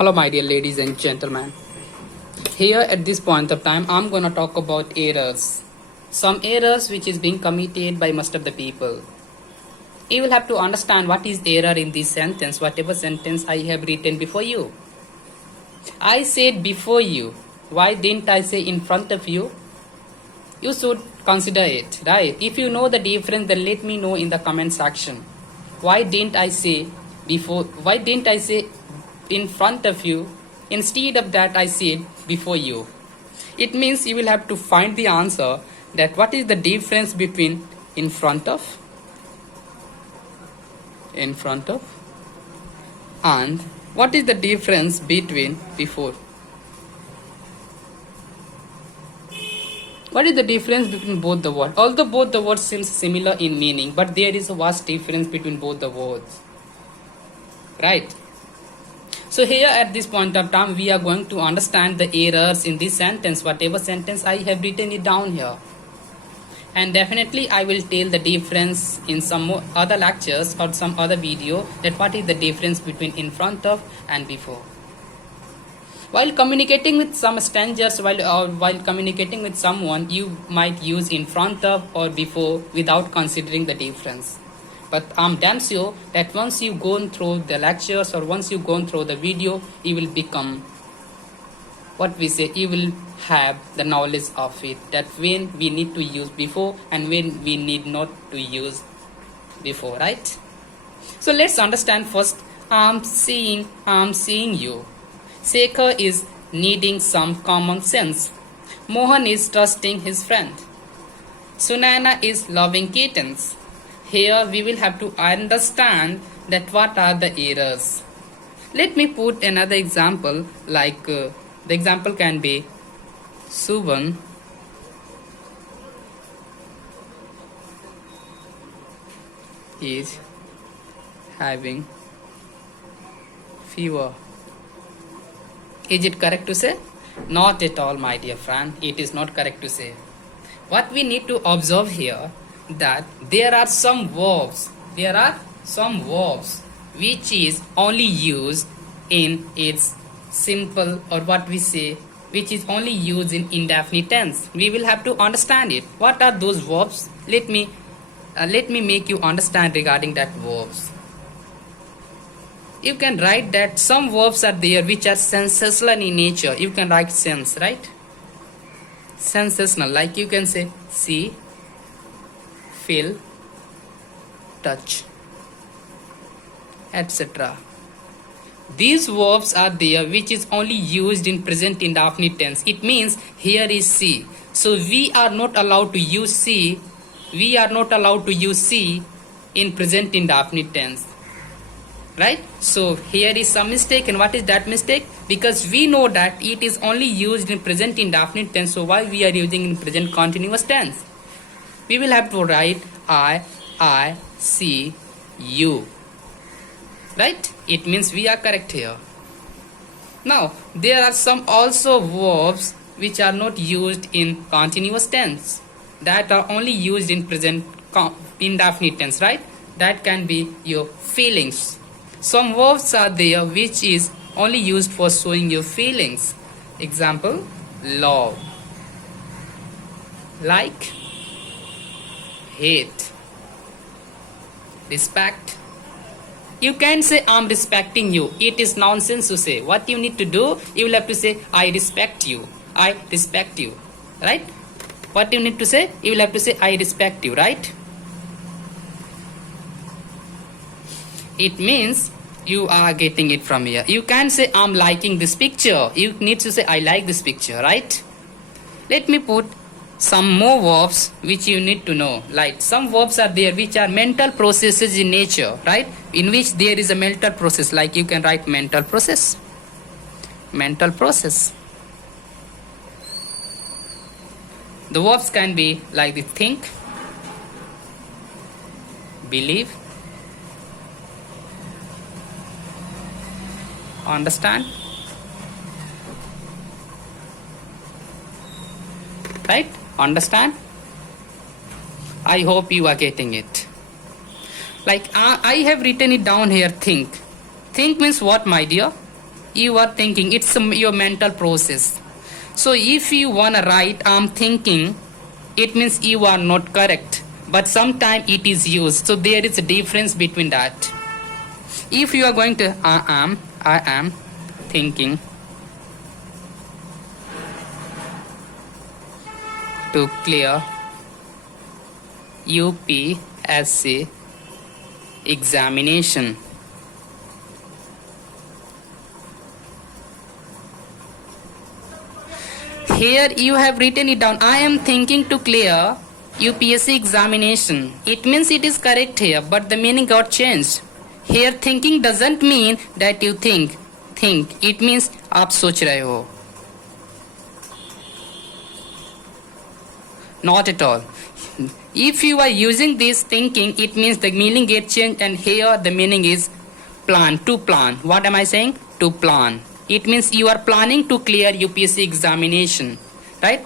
Hello my dear ladies and gentlemen. Here at this point of time I'm gonna talk about errors. Some errors which is being committed by most of the people. You will have to understand what is error in this sentence, whatever sentence I have written before you. I said before you. Why didn't I say in front of you? You should consider it, right? If you know the difference, then let me know in the comment section. Why didn't I say before? Why didn't I say in front of you? Instead of that, I said before you. It means you will have to find the answer that what is the difference between in front of, and what is the difference between before. What is the difference between both the words? Although both the words seem similar in meaning, but there is a vast difference between both the words. Right? So here at this point of time, we are going to understand the errors in this sentence, whatever sentence I have written it down here. And definitely I will tell the difference in some more other lectures or some other video that what is the difference between in front of and before. While communicating with some strangers, while communicating with someone, you might use in front of or before without considering the difference. But I'm damn sure that once you've gone through the lectures or once you've gone through the video, you will become what we say, you will have the knowledge of it, that when we need to use before and when we need not to use before, right? So let's understand first. I'm seeing you. Shekhar is needing some common sense. Mohan is trusting his friend. Sunana is loving kittens. Here we will have to understand that what are the errors. Let me put another example, like the example can be Suban is having fever. Is it correct to say? Not at all, my dear friend. It is not correct to say. What we need to observe here, that there are some verbs. There are some verbs which is only used in its simple, or what we say, which is only used in indefinite tense. We will have to understand it. What are those verbs? Let me make you understand regarding that verbs. You can write that some verbs are there which are sensational in nature. You can write sense, right? Sensational, like you can say see, feel, touch, etc. These verbs are there which is only used in present indefinite tense. It means here is see. So we are not allowed to use see. We are not allowed to use see in present indefinite tense. Right? So here is some mistake, and what is that mistake? Because we know that it is only used in present indefinite tense, so why we are using in present continuous tense? We will have to write I see you. Right? It means we are correct here. Now there are some also verbs which are not used in continuous tense, that are only used in present indefinite tense, right? That can be your feelings. Some verbs are there which is only used for showing your feelings. Example, love, like, hate, respect. You can say I'm respecting you. It is nonsense to say. What you need to do, you will have to say I respect you. I respect you. Right? What you need to say, you will have to say I respect you. Right? It means you are getting it from here. You can say I'm liking this picture. You need to say I like this picture, right? Let me put some more verbs which you need to know. Like some verbs are there which are mental processes in nature, right? In which there is a mental process, like you can write mental process. Mental process. The verbs can be like the think, believe, understand, right? Understand. I hope you are getting it. Like I have written it down here, think. Think means what, my dear? You are thinking. It's your mental process. So if you wanna write I'm thinking, it means you are not correct. But sometimes it is used. So there is a difference between that. If you are going to I am thinking to clear UPSC examination. Here you have written it down. I am thinking to clear UPSC examination. It means it is correct here, but the meaning got changed. Here thinking doesn't mean that you think. It means आप सोच रहे हो. Not at all. If you are using this thinking, it means the meaning gets changed, and here the meaning is plan, to plan. What am I saying? To plan. It means you are planning to clear UPSC examination, right?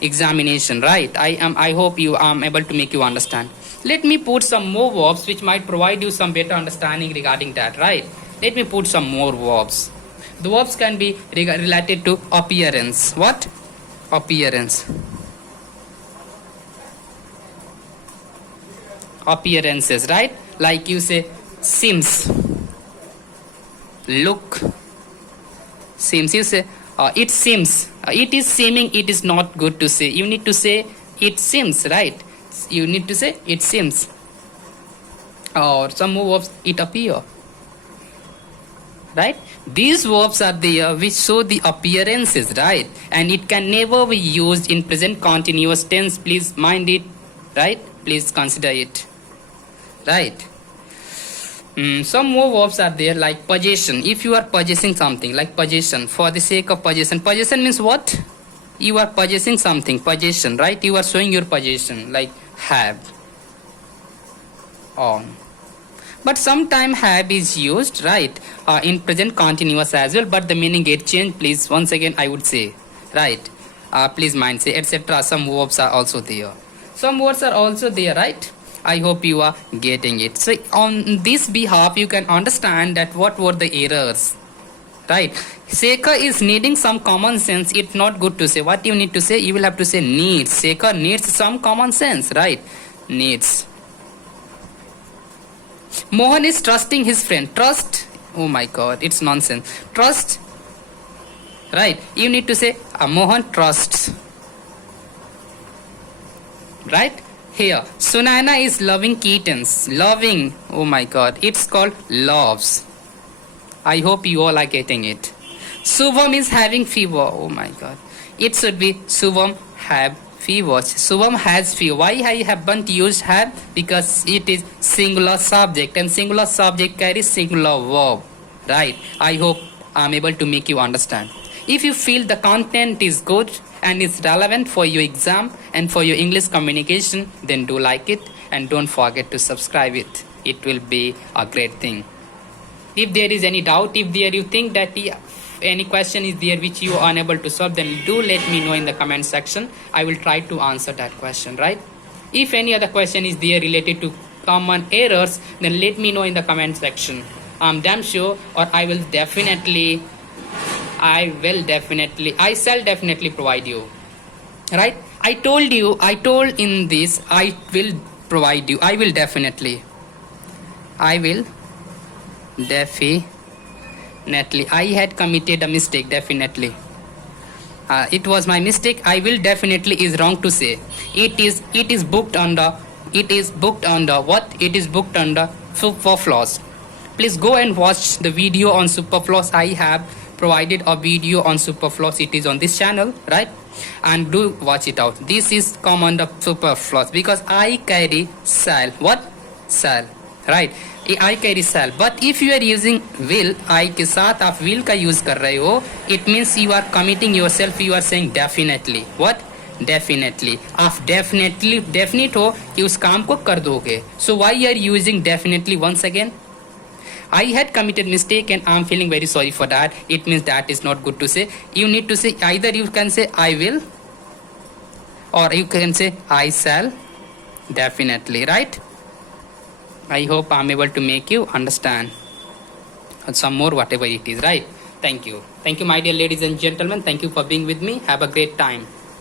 Examination, right? I hope you am able to make you understand. Let me put some more verbs which might provide you some better understanding regarding that, right? Let me put some more verbs. The verbs can be related to appearance. What? Appearance. Appearances, right? Like you say seems, look, seems. You say it seems, it is seeming. It is not good to say. You need to say it seems, right? You need to say it seems. Or some more verbs, it appear, right? These verbs are there which show the appearances, right? And it can never be used in present continuous tense. Please mind it, right? Please consider it, right? Some more verbs are there like possession. If you are possessing something, like possession, for the sake of possession. Possession means what? You are possessing something, possession, right? You are showing your possession, like have, on. But sometimes have is used, right, in present continuous as well, but the meaning get changed. Please, once again I would say, right? Please mind, say, etc. Some verbs are also there. Some words are also there, right? I hope you are getting it. So on this behalf, you can understand that what were the errors, right? Seeker is needing some common sense. It's not good to say. What you need to say? You will have to say needs. Seeker needs some common sense, right? Needs. Mohan is trusting his friend. Trust. Oh my God, it's nonsense. Trust. Right? You need to say Mohan trusts. Right? Here, Sunaina is loving kittens. Loving. Oh my God, it's called loves. I hope you all are getting it. Subham is having fever. Oh my God. It should be Subham have fever. Subham has fever. Why I haven't used have? Because it is singular subject, and singular subject carries singular verb. Right? I hope I'm able to make you understand. If you feel the content is good and is relevant for your exam and for your English communication, then do like it and don't forget to subscribe it. It will be a great thing. If there is any doubt, if there you think that any question is there which you are unable to solve, then do let me know in the comment section. I will try to answer that question, right? If any other question is there related to common errors, then let me know in the comment section. I'm damn sure, or I shall definitely provide you, right? I told in this, I will provide you. I will definitely. I had committed a mistake, definitely. It was my mistake. I will definitely is wrong to say. It is booked under what? It is booked under Superfloss. Please go and watch the video on Superfloss. I have provided a video on Superfloss. It is on this channel, right? And do watch it out. This is come under Superfloss because I carry shall. What? Shall, right? I carry shall. But if you are using will, I के साथ आप will का use कर रहे हो, it means you are committing yourself. You are saying definitely. What? Definitely. आप definitely definite हो कि उस काम को कर दोगे. So why you are using definitely once again? I had committed mistake and I'm feeling very sorry for that. It means that is not good to say. You need to say either you can say I will, or you can say I shall, definitely, right? I hope I'm able to make you understand some more whatever it is, right? Thank you. Thank you, my dear ladies and gentlemen. Thank you for being with me. Have a great time.